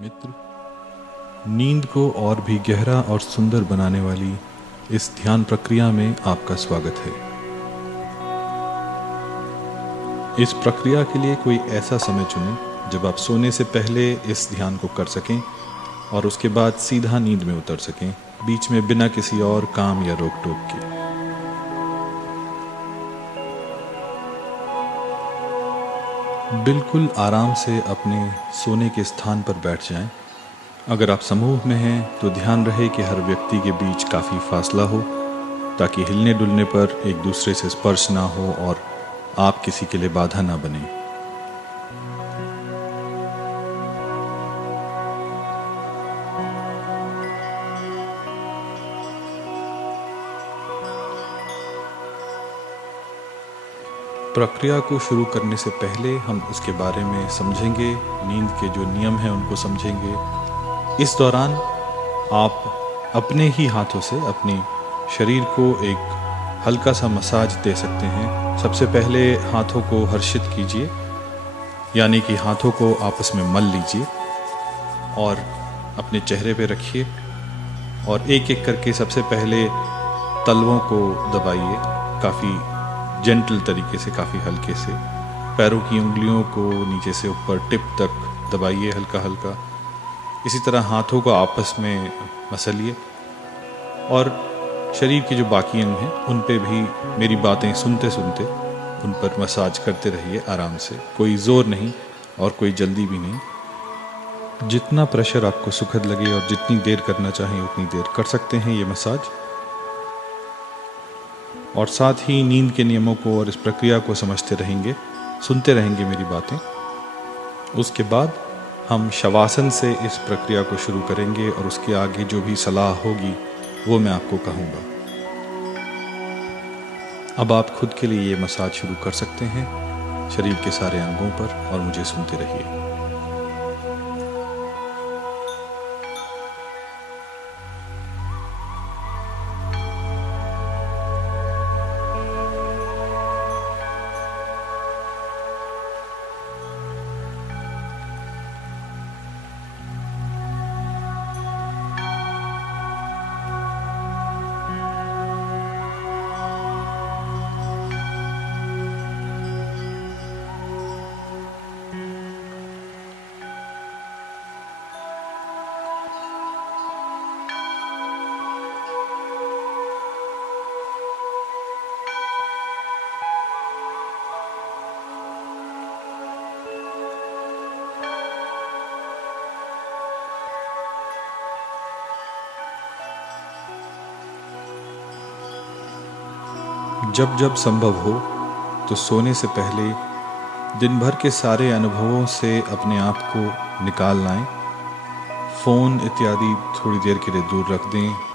मित्र, नींद को और भी गहरा और सुंदर बनाने वाली इस ध्यान प्रक्रिया में आपका स्वागत है। इस प्रक्रिया के लिए कोई ऐसा समय चुनें जब आप सोने से पहले इस ध्यान को कर सकें और उसके बाद सीधा नींद में उतर सकें, बीच में बिना किसी और काम या रोक टोक के। बिल्कुल आराम से अपने सोने के स्थान पर बैठ जाएं। अगर आप समूह में हैं तो ध्यान रहे कि हर व्यक्ति के बीच काफ़ी फासला हो, ताकि हिलने डुलने पर एक दूसरे से स्पर्श ना हो और आप किसी के लिए बाधा ना बने। प्रक्रिया को शुरू करने से पहले हम उसके बारे में समझेंगे, नींद के जो नियम हैं उनको समझेंगे। इस दौरान आप अपने ही हाथों से अपने शरीर को एक हल्का सा मसाज दे सकते हैं। सबसे पहले हाथों को हर्षित कीजिए, यानी कि हाथों को आपस में मल लीजिए और अपने चेहरे पे रखिए और एक एक करके सबसे पहले तलवों को दबाइए, काफ़ी जेंटल तरीके से, काफ़ी हल्के से। पैरों की उंगलियों को नीचे से ऊपर टिप तक दबाइए हल्का हल्का। इसी तरह हाथों को आपस में मसलिए और शरीर के जो बाकी अंग हैं उन पे भी मेरी बातें सुनते सुनते उन पर मसाज करते रहिए आराम से। कोई ज़ोर नहीं और कोई जल्दी भी नहीं। जितना प्रेशर आपको सुखद लगे और जितनी देर करना चाहें उतनी देर कर सकते हैं ये मसाज। और साथ ही नींद के नियमों को और इस प्रक्रिया को समझते रहेंगे, सुनते रहेंगे मेरी बातें। उसके बाद हम शवासन से इस प्रक्रिया को शुरू करेंगे और उसके आगे जो भी सलाह होगी वो मैं आपको कहूँगा। अब आप खुद के लिए ये मसाज शुरू कर सकते हैं शरीर के सारे अंगों पर और मुझे सुनते रहिए। जब जब संभव हो तो सोने से पहले दिन भर के सारे अनुभवों से अपने आप को निकाल लाएं। फ़ोन इत्यादि थोड़ी देर के लिए दूर रख दें।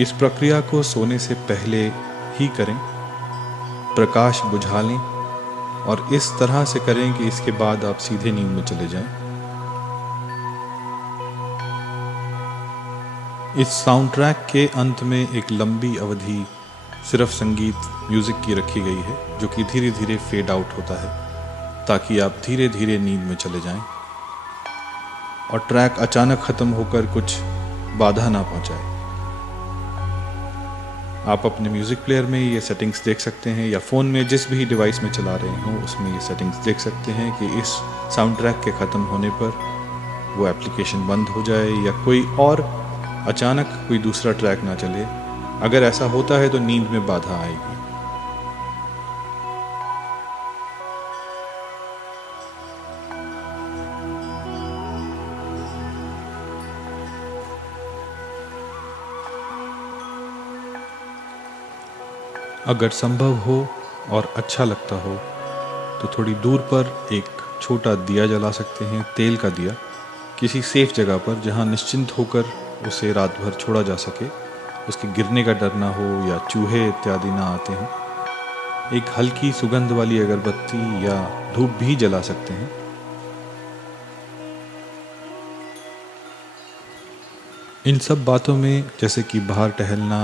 इस प्रक्रिया को सोने से पहले ही करें। प्रकाश बुझा लें और इस तरह से करें कि इसके बाद आप सीधे नींद में चले जाएं। इस साउंड ट्रैक के अंत में एक लंबी अवधि सिर्फ संगीत, म्यूजिक की रखी गई है, जो कि धीरे धीरे फेड आउट होता है ताकि आप धीरे धीरे नींद में चले जाएं और ट्रैक अचानक ख़त्म होकर कुछ बाधा ना पहुंचाए। आप अपने म्यूज़िक प्लेयर में ये सेटिंग्स देख सकते हैं या फ़ोन में जिस भी डिवाइस में चला रहे हों उसमें ये सेटिंग्स देख सकते हैं कि इस साउंड ट्रैक के ख़त्म होने पर वो एप्लीकेशन बंद हो जाए या कोई और अचानक कोई दूसरा ट्रैक ना चले। अगर ऐसा होता है तो नींद में बाधा आएगी। अगर संभव हो और अच्छा लगता हो तो थोड़ी दूर पर एक छोटा दिया जला सकते हैं, तेल का दिया, किसी सेफ जगह पर जहां निश्चिंत होकर उसे रात भर छोड़ा जा सके, उसके गिरने का डर ना हो या चूहे इत्यादि ना आते हैं। एक हल्की सुगंध वाली अगरबत्ती या धूप भी जला सकते हैं। इन सब बातों में, जैसे कि बाहर टहलना,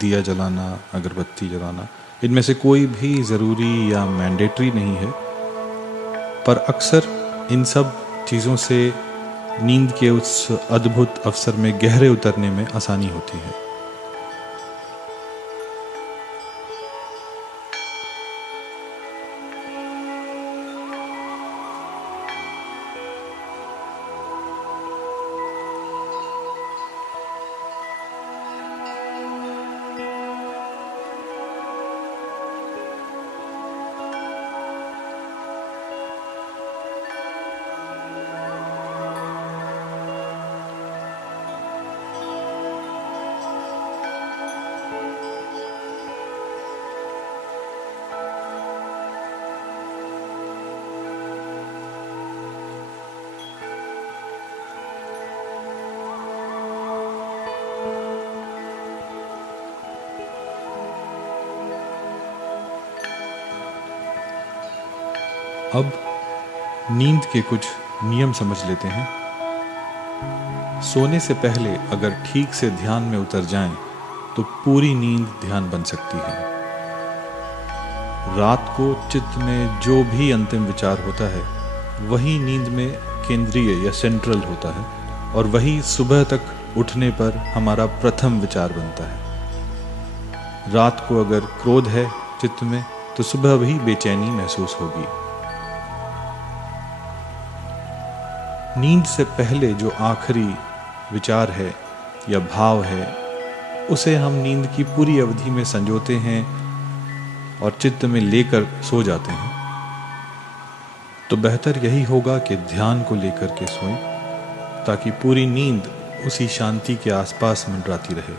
दिया जलाना, अगरबत्ती जलाना, इनमें से कोई भी ज़रूरी या मैंडेटरी नहीं है, पर अक्सर इन सब चीज़ों से नींद के उस अद्भुत अवसर में गहरे उतरने में आसानी होती है। अब नींद के कुछ नियम समझ लेते हैं। सोने से पहले अगर ठीक से ध्यान में उतर जाएं, तो पूरी नींद ध्यान बन सकती है। रात को चित्त में जो भी अंतिम विचार होता है, वही नींद में केंद्रीय या सेंट्रल होता है, और वही सुबह तक उठने पर हमारा प्रथम विचार बनता है। रात को अगर क्रोध है चित्त में, तो सुबह भी बेचैनी महसूस होगी। नींद से पहले जो आखिरी विचार है या भाव है, उसे हम नींद की पूरी अवधि में संजोते हैं और चित्त में लेकर सो जाते हैं। तो बेहतर यही होगा कि ध्यान को लेकर के सोएं, ताकि पूरी नींद उसी शांति के आसपास मंडराती रहे।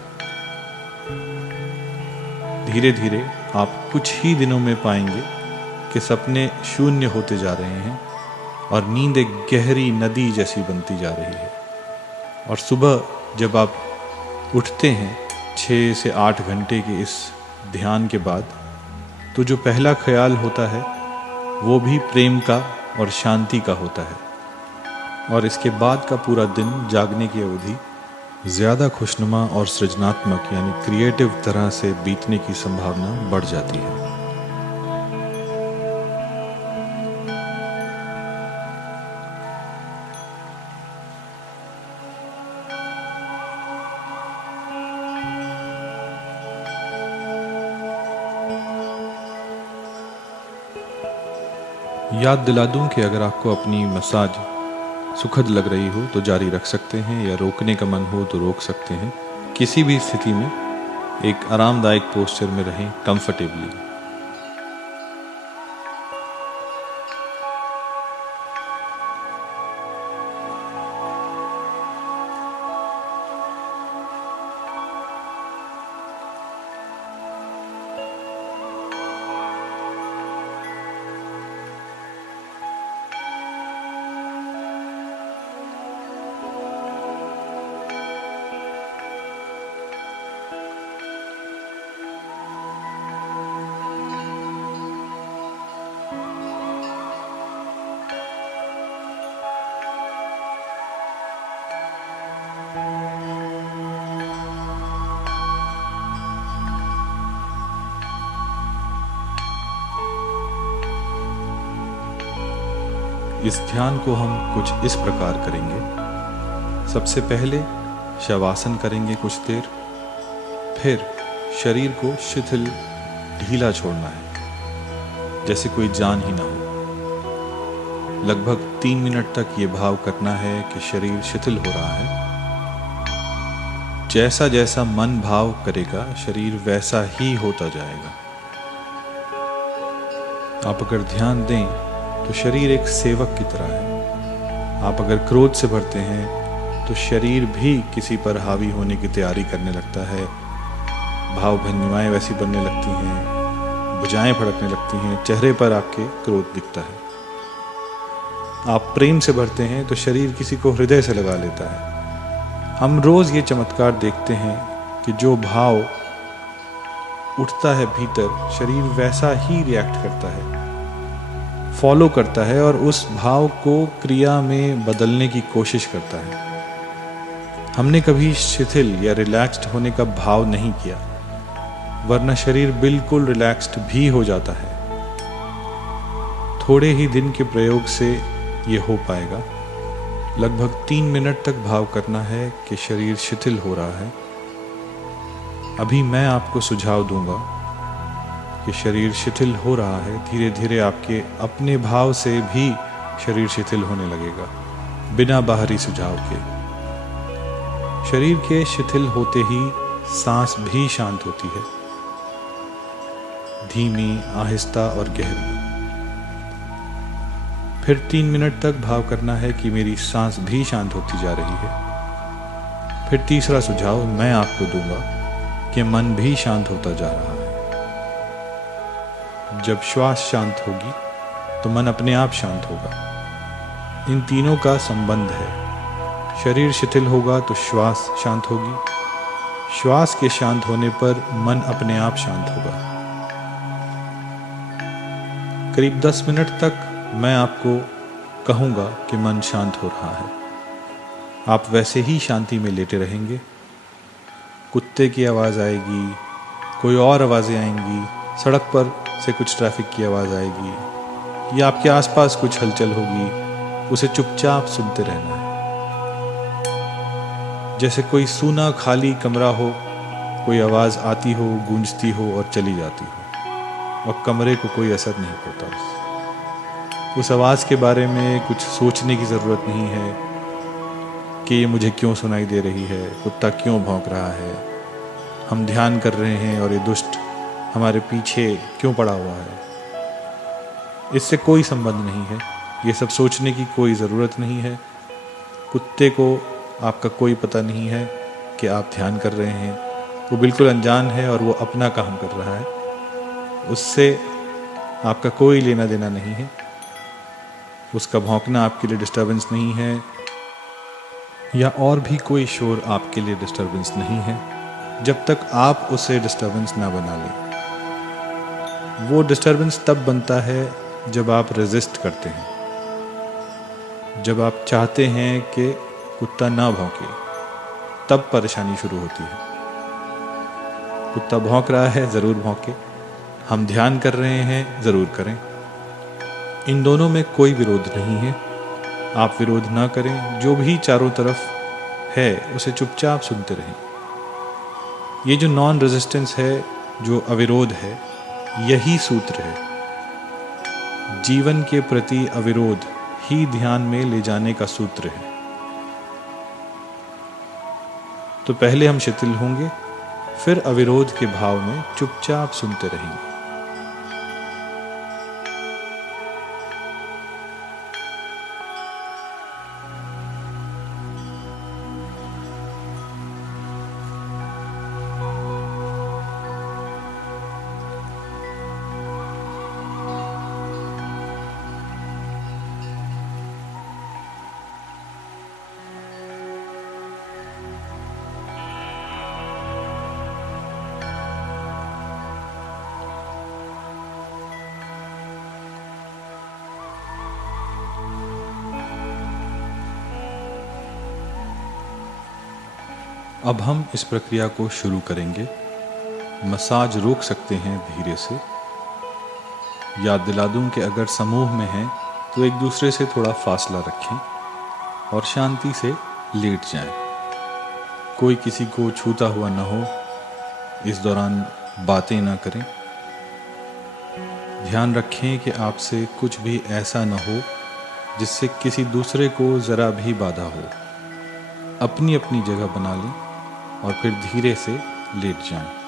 धीरे धीरे आप कुछ ही दिनों में पाएंगे कि सपने शून्य होते जा रहे हैं और नींद एक गहरी नदी जैसी बनती जा रही है। और सुबह जब आप उठते हैं 6 से 8 घंटे के इस ध्यान के बाद, तो जो पहला ख्याल होता है वो भी प्रेम का और शांति का होता है। और इसके बाद का पूरा दिन, जागने की अवधि, ज़्यादा खुशनुमा और सृजनात्मक यानी क्रिएटिव तरह से बीतने की संभावना बढ़ जाती है। याद दिला दूं कि अगर आपको अपनी मसाज सुखद लग रही हो तो जारी रख सकते हैं, या रोकने का मन हो तो रोक सकते हैं। किसी भी स्थिति में एक आरामदायक पोस्चर में रहें, कंफर्टेबली। इस ध्यान को हम कुछ इस प्रकार करेंगे। सबसे पहले शवासन करेंगे कुछ देर, फिर शरीर को शिथिल ढीला छोड़ना है, जैसे कोई जान ही ना हो। लगभग 3 मिनट तक ये भाव करना है कि शरीर शिथिल हो रहा है। जैसा जैसा मन भाव करेगा, शरीर वैसा ही होता जाएगा। आप अगर ध्यान दें तो शरीर एक सेवक की तरह है। आप अगर क्रोध से भरते हैं तो शरीर भी किसी पर हावी होने की तैयारी करने लगता है। भाव भंगिमाएं वैसी बनने लगती हैं, भुजाएं फड़कने लगती हैं, चेहरे पर आपके क्रोध दिखता है। आप प्रेम से भरते हैं तो शरीर किसी को हृदय से लगा लेता है। हम रोज ये चमत्कार देखते हैं कि जो भाव उठता है भीतर, शरीर वैसा ही रिएक्ट करता है, फॉलो करता है और उस भाव को क्रिया में बदलने की कोशिश करता है। हमने कभी शिथिल या रिलैक्स्ड होने का भाव नहीं किया, वरना शरीर बिल्कुल रिलैक्स्ड भी हो जाता है। थोड़े ही दिन के प्रयोग से ये हो पाएगा। लगभग 3 मिनट तक भाव करना है कि शरीर शिथिल हो रहा है। अभी मैं आपको सुझाव दूंगा कि शरीर शिथिल हो रहा है। धीरे धीरे आपके अपने भाव से भी शरीर शिथिल होने लगेगा, बिना बाहरी सुझाव के। शरीर के शिथिल होते ही सांस भी शांत होती है, धीमी, आहिस्ता और गहरी। फिर 3 मिनट तक भाव करना है कि मेरी सांस भी शांत होती जा रही है। फिर तीसरा सुझाव मैं आपको दूंगा कि मन भी शांत होता जा रहा है। जब श्वास शांत होगी तो मन अपने आप शांत होगा। इन तीनों का संबंध है। शरीर शिथिल होगा तो श्वास शांत होगी, श्वास के शांत होने पर मन अपने आप शांत होगा। करीब 10 मिनट तक मैं आपको कहूँगा कि मन शांत हो रहा है। आप वैसे ही शांति में लेटे रहेंगे। कुत्ते की आवाज़ आएगी, कोई और आवाज़ें आएंगी, सड़क पर से कुछ ट्रैफिक की आवाज़ आएगी या आपके आसपास कुछ हलचल होगी, उसे चुपचाप सुनते रहना है। जैसे कोई सूना खाली कमरा हो, कोई आवाज़ आती हो, गूंजती हो और चली जाती हो और कमरे को कोई असर नहीं होता। उस आवाज़ के बारे में कुछ सोचने की ज़रूरत नहीं है कि ये मुझे क्यों सुनाई दे रही है, कुत्ता क्यों भौंक रहा है, हम ध्यान कर रहे हैं और ये दुष्ट हमारे पीछे क्यों पड़ा हुआ है। इससे कोई संबंध नहीं है। ये सब सोचने की कोई ज़रूरत नहीं है। कुत्ते को आपका कोई पता नहीं है कि आप ध्यान कर रहे हैं। वो बिल्कुल अनजान है और वो अपना काम कर रहा है। उससे आपका कोई लेना देना नहीं है। उसका भौंकना आपके लिए डिस्टर्बेंस नहीं है या और भी कोई शोर आपके लिए डिस्टर्बेंस नहीं है, जब तक आप उसे डिस्टर्बेंस ना बना लें। वो डिस्टर्बेंस तब बनता है जब आप रेजिस्ट करते हैं, जब आप चाहते हैं कि कुत्ता ना भौंके, तब परेशानी शुरू होती है। कुत्ता भौंक रहा है, ज़रूर भौंके। हम ध्यान कर रहे हैं, ज़रूर करें। इन दोनों में कोई विरोध नहीं है। आप विरोध ना करें। जो भी चारों तरफ है उसे चुपचाप सुनते रहें। ये जो नॉन रेजिस्टेंस है, जो अविरोध है, यही सूत्र है। जीवन के प्रति अविरोध ही ध्यान में ले जाने का सूत्र है। तो पहले हम शिथिल होंगे, फिर अविरोध के भाव में चुपचाप सुनते रहेंगे। अब हम इस प्रक्रिया को शुरू करेंगे। मसाज रोक सकते हैं धीरे से। याद दिला दूं कि अगर समूह में हैं तो एक दूसरे से थोड़ा फासला रखें और शांति से लेट जाएं। कोई किसी को छूता हुआ ना हो। इस दौरान बातें ना करें। ध्यान रखें कि आपसे कुछ भी ऐसा ना हो जिससे किसी दूसरे को ज़रा भी बाधा हो। अपनी अपनी जगह बना लें और फिर धीरे से लेट जाएं।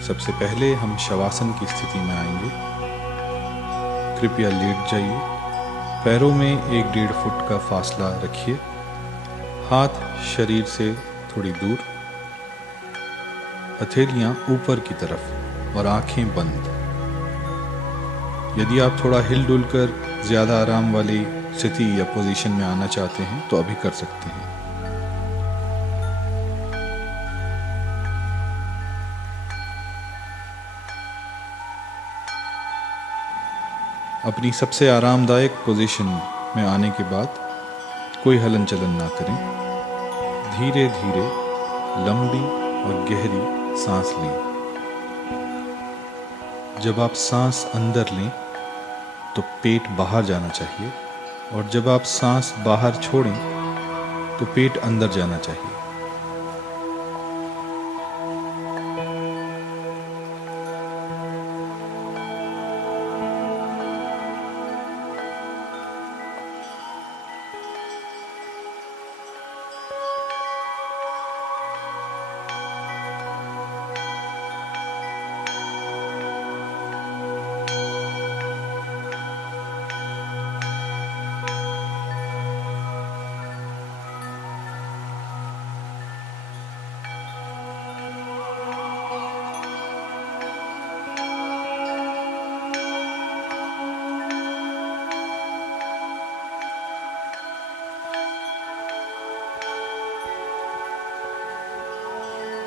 सबसे पहले हम शवासन की स्थिति में आएंगे। कृपया लेट जाइए। पैरों में 1-1.5 फुट का फासला रखिए। हाथ शरीर से थोड़ी दूर, हथेलियां ऊपर की तरफ और आंखें बंद। यदि आप थोड़ा हिलडुल कर ज़्यादा आराम वाली स्थिति या पोजीशन में आना चाहते हैं तो अभी कर सकते हैं। अपनी सबसे आरामदायक पोजीशन में आने के बाद कोई हलन चलन ना करें। धीरे धीरे लंबी और गहरी सांस लें। जब आप सांस अंदर लें तो पेट बाहर जाना चाहिए, और जब आप सांस बाहर छोड़ें तो पेट अंदर जाना चाहिए।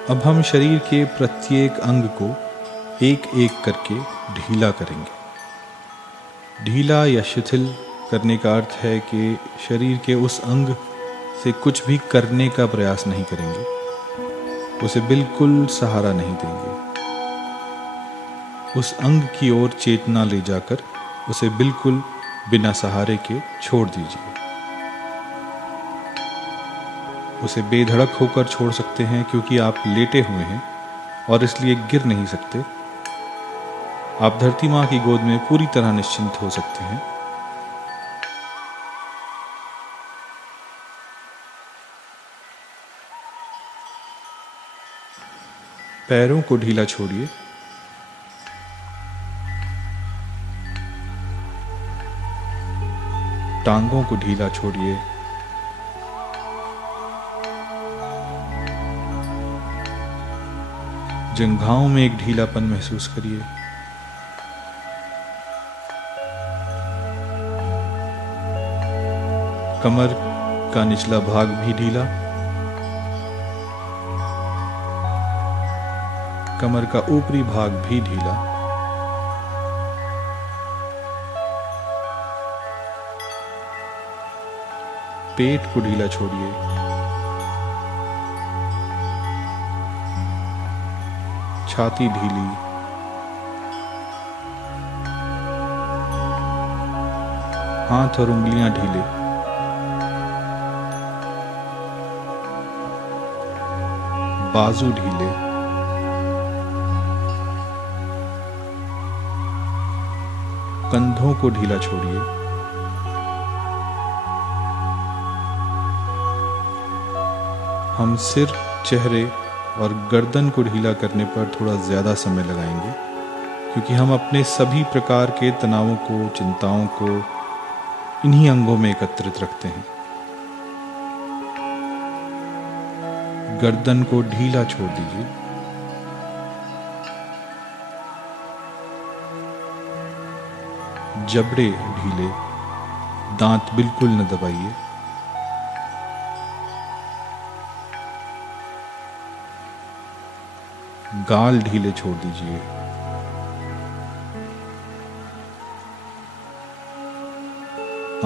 अब हम शरीर के प्रत्येक अंग को एक एक करके ढीला करेंगे। ढीला या शिथिल करने का अर्थ है कि शरीर के उस अंग से कुछ भी करने का प्रयास नहीं करेंगे, उसे बिल्कुल सहारा नहीं देंगे। उस अंग की ओर चेतना ले जाकर उसे बिल्कुल बिना सहारे के छोड़ दीजिए। उसे बेधड़क होकर छोड़ सकते हैं क्योंकि आप लेटे हुए हैं और इसलिए गिर नहीं सकते। आप धरती माँ की गोद में पूरी तरह निश्चिंत हो सकते हैं। पैरों को ढीला छोड़िए। टांगों को ढीला छोड़िए। जंघाओं में एक ढीलापन महसूस करिए। कमर का निचला भाग भी ढीला, कमर का ऊपरी भाग भी ढीला। पेट को ढीला छोड़िए। छाती ढीली, हाथ और उंगलियां ढीले, बाजू ढीले, कंधों को ढीला छोड़िए। हम सिर, चेहरे और गर्दन को ढीला करने पर थोड़ा ज़्यादा समय लगाएंगे क्योंकि हम अपने सभी प्रकार के तनावों को, चिंताओं को इन्हीं अंगों में एकत्रित रखते हैं। गर्दन को ढीला छोड़ दीजिए। जबड़े ढीले, दांत बिल्कुल न दबाइए। गाल ढीले छोड़ दीजिए।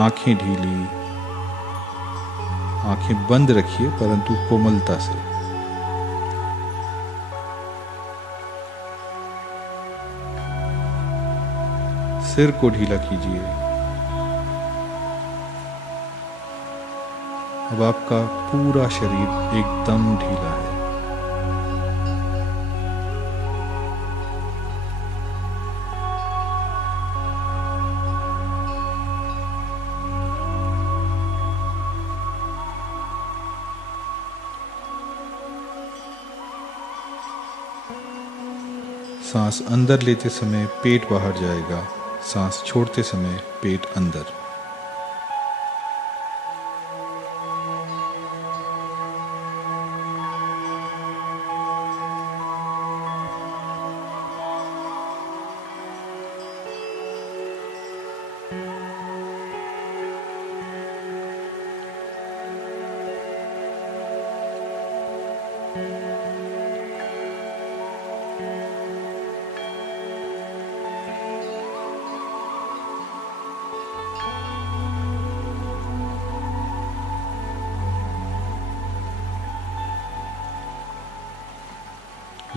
आंखें ढीली, आंखें बंद रखिए परंतु कोमलता से। सिर को ढीला कीजिए। अब आपका पूरा शरीर एकदम ढीला है। सांस अंदर लेते समय पेट बाहर जाएगा, सांस छोड़ते समय पेट अंदर।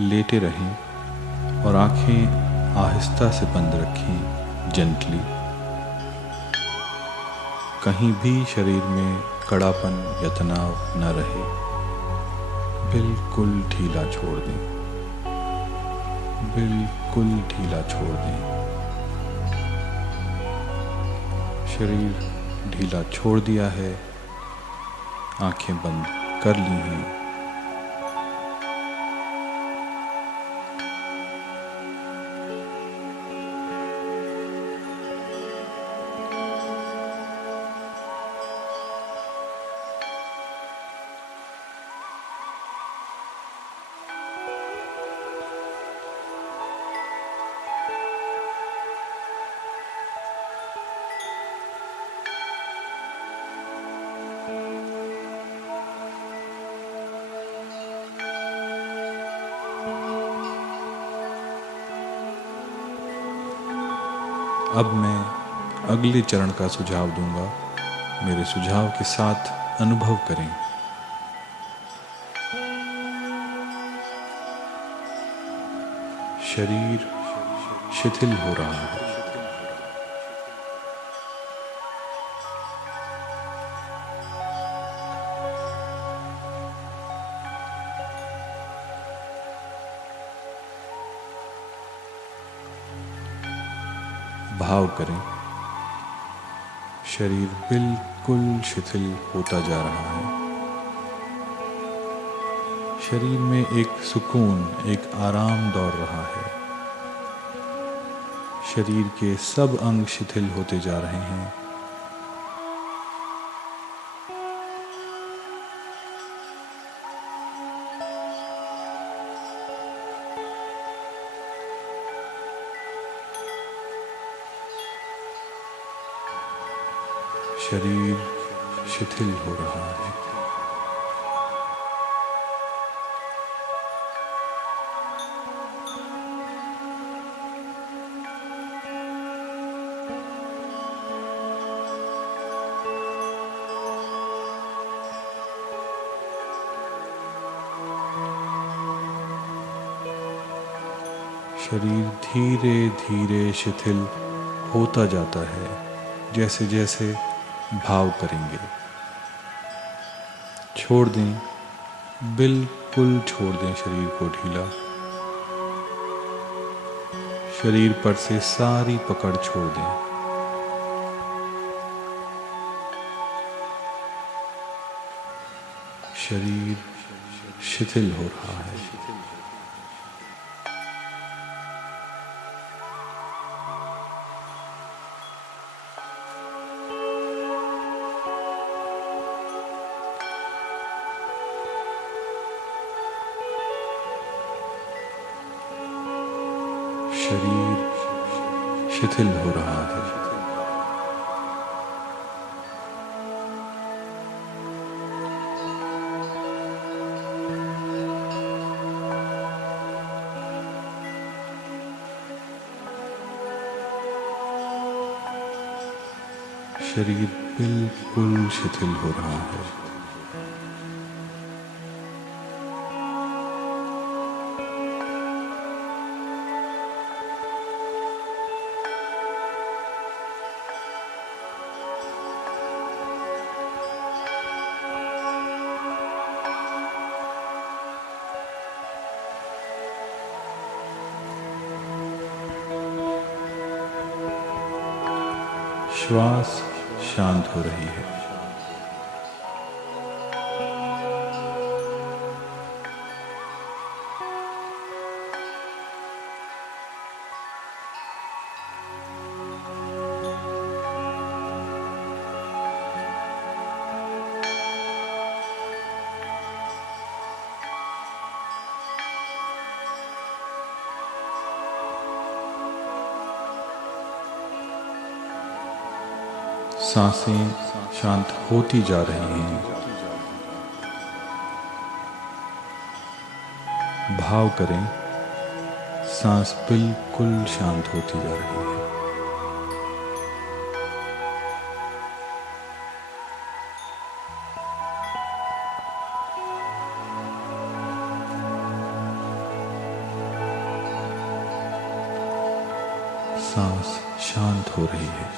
लेटे रहें और आंखें आहिस्ता से बंद रखें, जेंटली। कहीं भी शरीर में कड़ापन या तनाव न रहे, बिल्कुल ढीला छोड़ दें, बिल्कुल ढीला छोड़ दें। शरीर ढीला छोड़ दिया है, आंखें बंद कर ली हैं। अब मैं अगले चरण का सुझाव दूंगा। मेरे सुझाव के साथ अनुभव करें। शरीर शिथिल हो रहा है। भाव करें, शरीर बिल्कुल शिथिल होता जा रहा है। शरीर में एक सुकून, एक आराम दौड़ रहा है। शरीर के सब अंग शिथिल होते जा रहे हैं। शरीर शिथिल हो रहा है। शरीर धीरे धीरे शिथिल होता जाता है, जैसे जैसे भाव करेंगे। छोड़ दें, बिल्कुल छोड़ दें शरीर को ढीला। शरीर पर से सारी पकड़ छोड़ दें। शरीर शिथिल हो रहा है। शरीर शिथिल हो रहा है। शरीर बिल्कुल शिथिल हो रहा है। श्वास शांत हो रही है। सांसें शांत होती जा रही हैं। भाव करें, सांस बिल्कुल शांत होती जा रही है। सांस शांत हो रही है।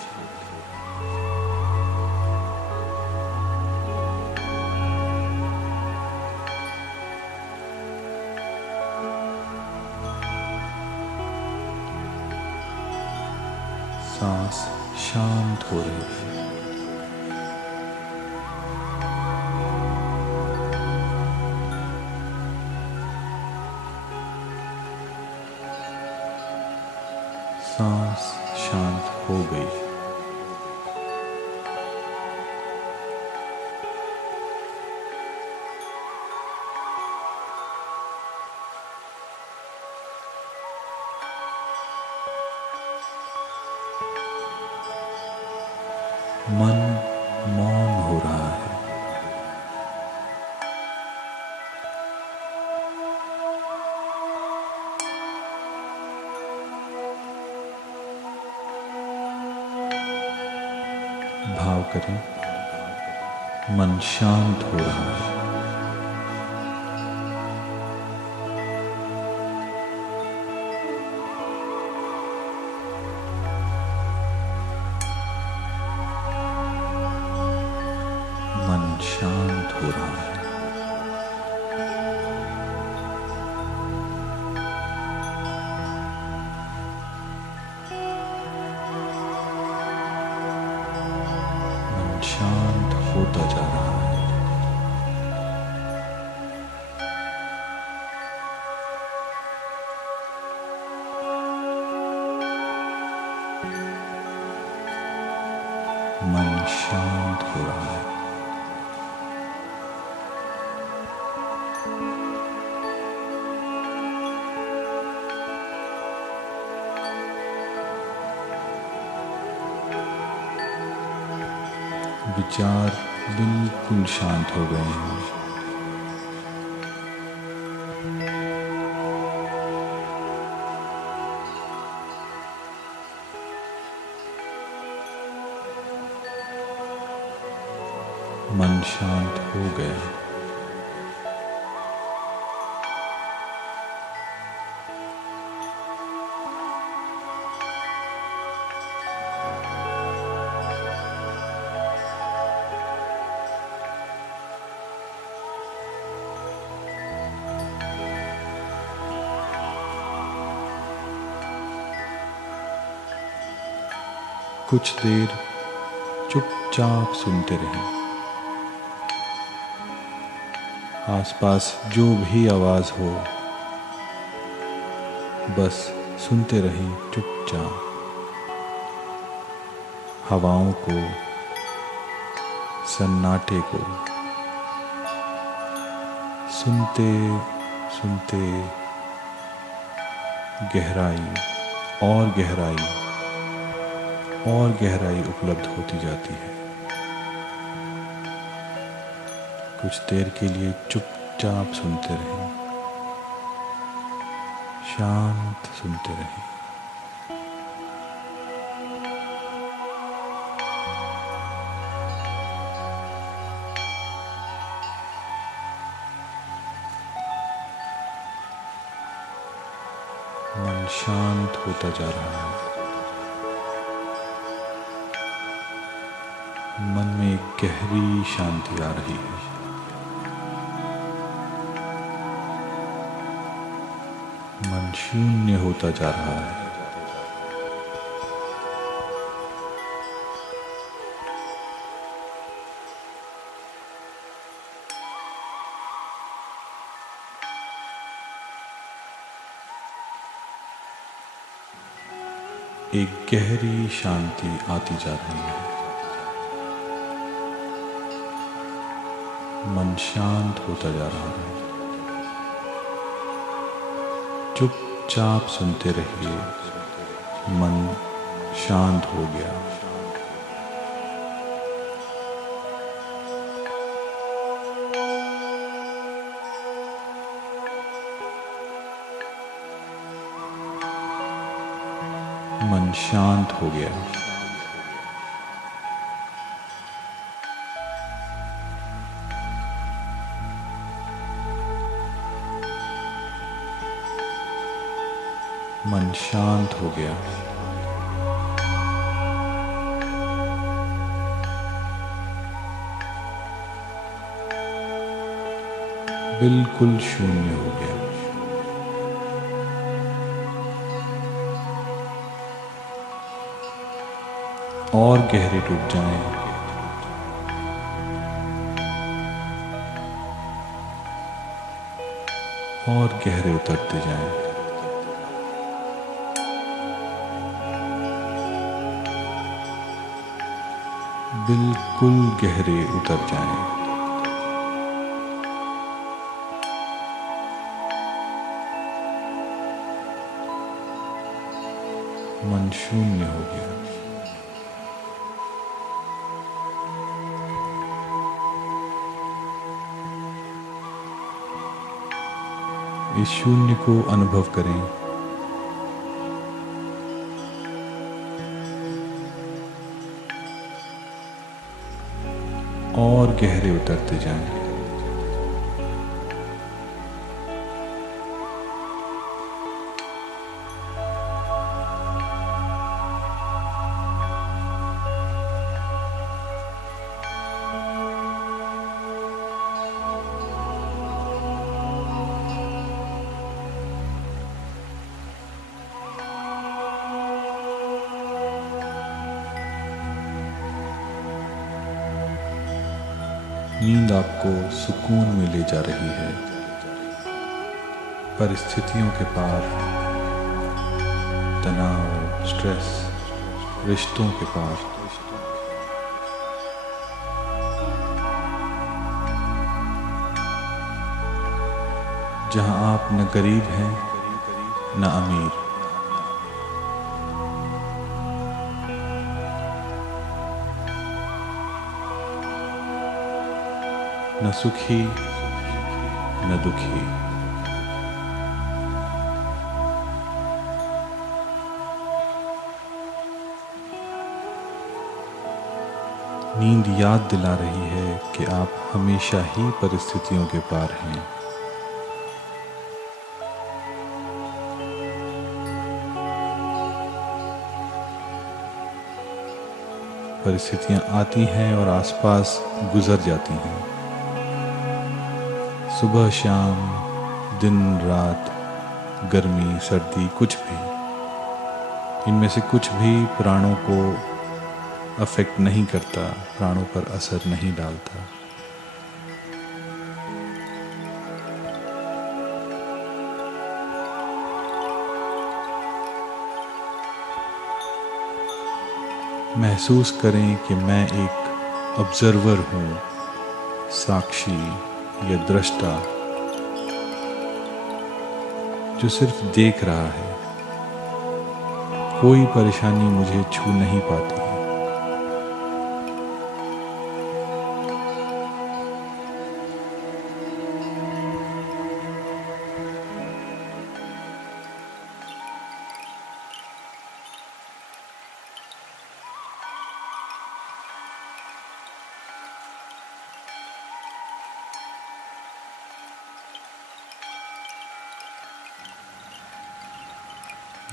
सांस शांत हो रही है। सांस शांत हो गई। मन मौन हो रहा है। भाव करें, मन शांत हो रहा है। मन शांत हो रहा है। मन शांत होता जा रहा है। मन शांत हो रहा है। विचार बिल्कुल शांत हो गए हैं। मन शांत हो गया। कुछ देर चुपचाप सुनते रहें। आसपास जो भी आवाज हो, बस सुनते रहें चुपचाप। हवाओं को, सन्नाटे को सुनते सुनते गहराई और गहराई और गहराई उपलब्ध होती जाती है। कुछ देर के लिए चुपचाप सुनते रहें, शांत सुनते रहें। मन शांत होता जा रहा है। मन में एक गहरी शांति आ रही है। मन शून्य होता जा रहा है। एक गहरी शांति आती जा रही है। मन शांत होता जा रहा है। चुपचाप सुनते रहिए। मन शांत हो गया। मन शांत हो गया। मन शांत हो गया। बिल्कुल शून्य हो गया। और गहरे डूब जाएं। और गहरे उतरते जाएं। बिल्कुल गहरे उतर जाएं। मन शून्य हो गया। इस शून्य को अनुभव करें। और गहरे उतरते जाएं। नींद आपको सुकून में ले जा रही है, परिस्थितियों के पार, तनाव, स्ट्रेस, रिश्तों के पार। जहां आप न गरीब हैं न अमीर, न सुखी न दुखी। नींद याद दिला रही है कि आप हमेशा ही परिस्थितियों के पार हैं। परिस्थितियां आती हैं और आसपास गुजर जाती हैं। सुबह शाम, दिन रात, गर्मी सर्दी, कुछ भी, इनमें से कुछ भी प्राणों को अफेक्ट नहीं करता, प्राणों पर असर नहीं डालता। महसूस करें कि मैं एक ऑब्जर्वर हूँ, साक्षी या दृष्टा, जो सिर्फ देख रहा है। कोई परेशानी मुझे छू नहीं पाती।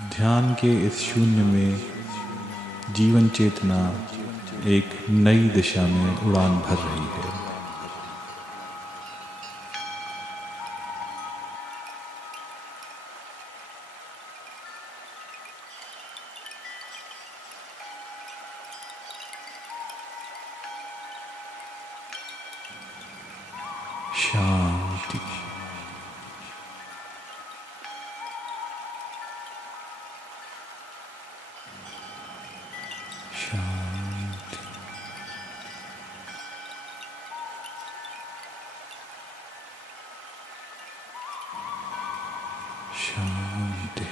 ध्यान के इस शून्य में जीवन चेतना एक नई दिशा में उड़ान भर रही है। शांति, शांति, शांति।